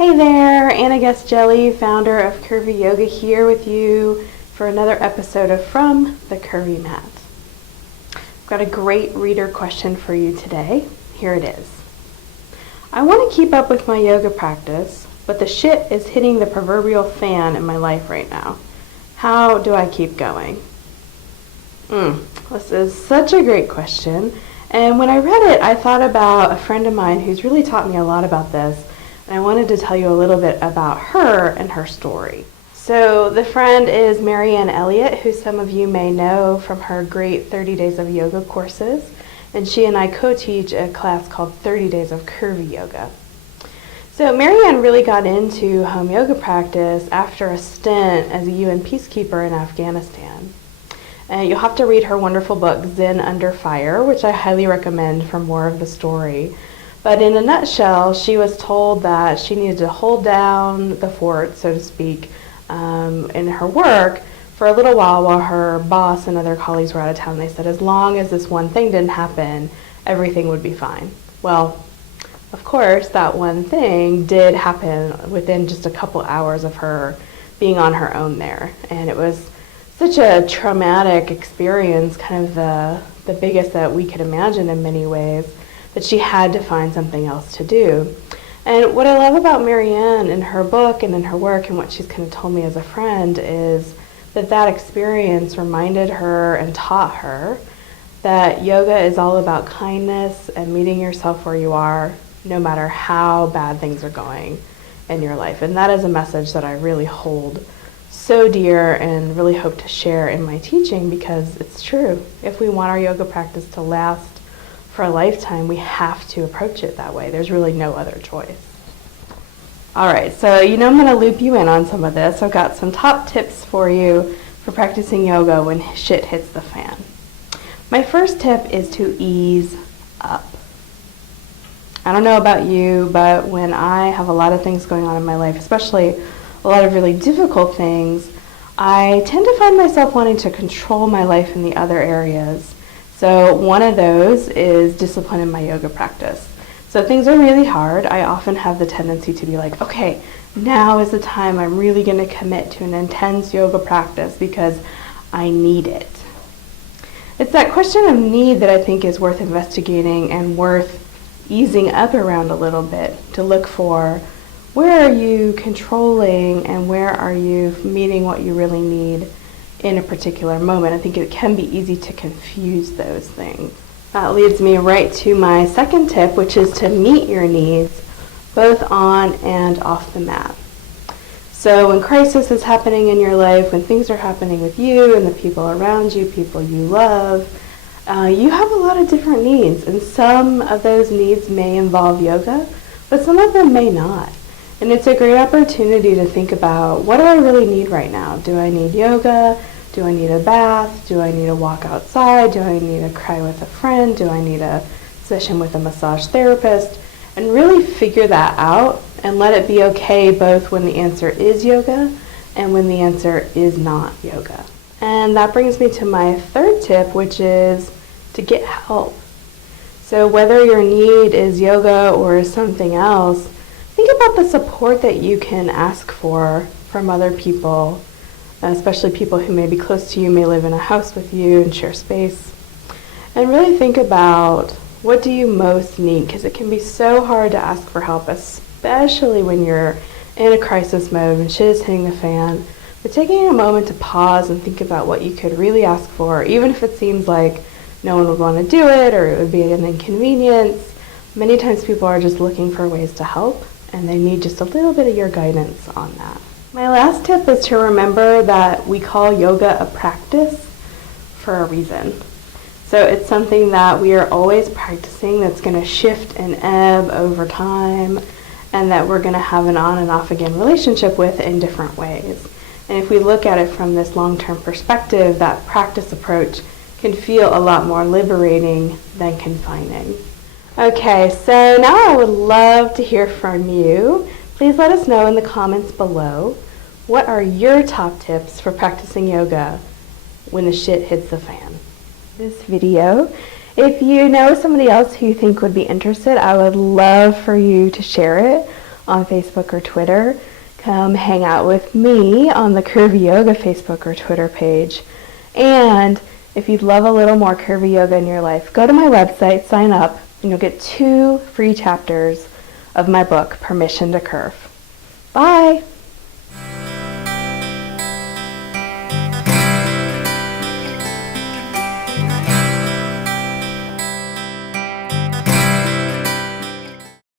Hey there, Anna Guest Jelly, founder of Curvy Yoga, here with you for another episode of From the Curvy Mat. I've got a great reader question for you today. Here it is. I want to keep up with my yoga practice, but the shit is hitting the proverbial fan in my life right now. How do I keep going? This is such a great question. And when I read it, I thought about a friend of mine who's really taught me a lot about this. And I wanted to tell you a little bit about her and her story. So the friend is Marianne Elliott, who some of you may know from her great 30 Days of Yoga courses. And she and I co-teach a class called 30 Days of Curvy Yoga. So Marianne really got into home yoga practice after a stint as a UN peacekeeper in Afghanistan. And you'll have to read her wonderful book, Zen Under Fire, which I highly recommend for more of the story. But in a nutshell, she was told that she needed to hold down the fort, so to speak, in her work for a little while her boss and other colleagues were out of town. They said as long as this one thing didn't happen, everything would be fine. Well, of course, that one thing did happen within just a couple hours of her being on her own there. And it was such a traumatic experience, kind of the biggest that we could imagine in many ways, that she had to find something else to do. And what I love about Marianne in her book and in her work and what she's kind of told me as a friend is that experience reminded her and taught her that yoga is all about kindness and meeting yourself where you are, no matter how bad things are going in your life. And that is a message that I really hold so dear and really hope to share in my teaching, because it's true. If we want our yoga practice to last for a lifetime, we have to approach it that way. There's really no other choice. All right, so I'm going to loop you in on some of this. I've got some top tips for you for practicing yoga when shit hits the fan. My first tip is to ease up. I don't know about you, but when I have a lot of things going on in my life, especially a lot of really difficult things, I tend to find myself wanting to control my life in the other areas. So one of those is discipline in my yoga practice. So things are really hard. I often have the tendency to be like, okay, now is the time I'm really going to commit to an intense yoga practice because I need it. It's that question of need that I think is worth investigating and worth easing up around a little bit to look for where are you controlling and where are you meeting what you really need in a particular moment. I think it can be easy to confuse those things. That leads me right to my second tip, which is to meet your needs both on and off the mat. So when crisis is happening in your life, when things are happening with you and the people around you, people you love, you have a lot of different needs, and some of those needs may involve yoga, but some of them may not. And it's a great opportunity to think about, what do I really need right now? Do I need yoga? Do I need a bath? Do I need a walk outside? Do I need a cry with a friend? Do I need a session with a massage therapist? And really figure that out and let it be okay both when the answer is yoga and when the answer is not yoga. And that brings me to my third tip, which is to get help. So whether your need is yoga or is something else, think about the support that you can ask for from other people, especially people who may be close to you, may live in a house with you and share space. And really think about, what do you most need? Because it can be so hard to ask for help, especially when you're in a crisis mode and shit is hitting the fan. But taking a moment to pause and think about what you could really ask for, even if it seems like no one would want to do it or it would be an inconvenience. Many times people are just looking for ways to help, and they need just a little bit of your guidance on that. My last tip is to remember that we call yoga a practice for a reason. So it's something that we are always practicing, that's going to shift and ebb over time, and that we're going to have an on and off again relationship with in different ways. And if we look at it from this long-term perspective, that practice approach can feel a lot more liberating than confining. Okay, so now I would love to hear from you. Please let us know in the comments below, what are your top tips for practicing yoga when the shit hits the fan? This video. If you know somebody else who you think would be interested, I would love for you to share it on Facebook or Twitter. Come hang out with me on the Curvy Yoga Facebook or Twitter page. And if you'd love a little more Curvy Yoga in your life, go to my website, sign up, and you'll get 2 free chapters of my book, Permission to Curve. Bye!